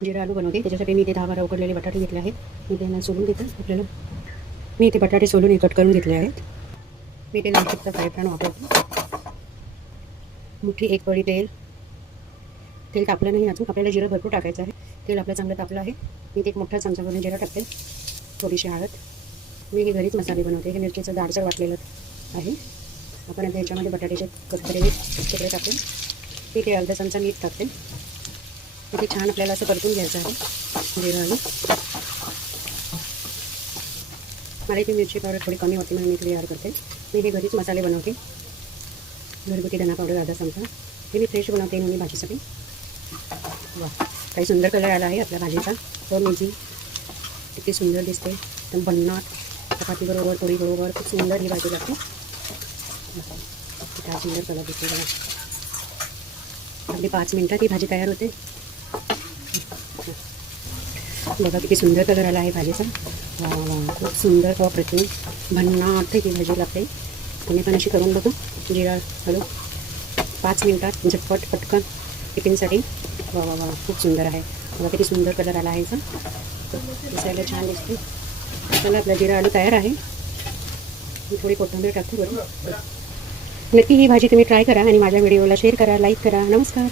जिरा आलू बनवते. त्याच्यासाठी मी इथे 10-12 उकडलेले बटाटे घेतले आहेत. मी त्यांना सोलून घेते. मी इथे बटाटे सोलून कट करून घेतले आहेत. मी इथे लाल तिखट फ्राय पॅन वापरते. मुठी एक पळी तेल तापलं नाही अजून. आपल्याला जिरं भरपूर टाकायचं आहे. तेल आपलं चांगलं तापलं आहे. मी इथे एक मोठा चमचा भरून जिरं टाकते. थोडीशी हळद. मी हे घरीच मसाले बनवते. हे मिरचीचं जाडसर वाटलेलं आहे. आपण आता याच्यामध्ये बटाट्याचे कट केलेले तुकडे टाकून इथे अर्धा चमचा मीठ टाकते. इथे छान आपल्याला असं परतून घ्यायचं आहे जिरं आलू. मला इथे मिरची पावडर थोडी कमी होती म्हणून मी इथे ॲड करते. मी हे घरीच मसाले बनवते. घरगुती धना पावडर अर्धा चमचा. हे मी फ्रेश बनवते नेहमी भाजीसाठी. वा, काही सुंदर कलर आला आहे आपल्या भाजीचा. तर मेजी किती सुंदर दिसते. एकदम भन्नाट चपातीबरोबर पोळीबरोबर खूप सुंदर ही भाजी लागते. काय सुंदर कलर दिसते बघा. अगदी 5 मिनिटात ही भाजी तयार होते. बघा किती सुंदर कलर आला आहे भाजीचा. वा वा वा, खूप सुंदर व प्रतिम भन्नाट ही भाजी लागते. तुम्ही पण अशी करून बघा. जिरा हळू 5 मिनिटात झटपट पटकन टिफिनसाठी. वा वा वा, खूप सुंदर आहे. बघा किती सुंदर कलर आला आहे याचा. दिसायला छान दिसते. चला, आपला जिरा आलू तयार आहे. मी थोडी कोथिंबीर टाकते बरोबर. नक्की ही भाजी तुम्ही ट्राय करा आणि माझ्या व्हिडिओला शेअर करा, लाईक करा. नमस्कार.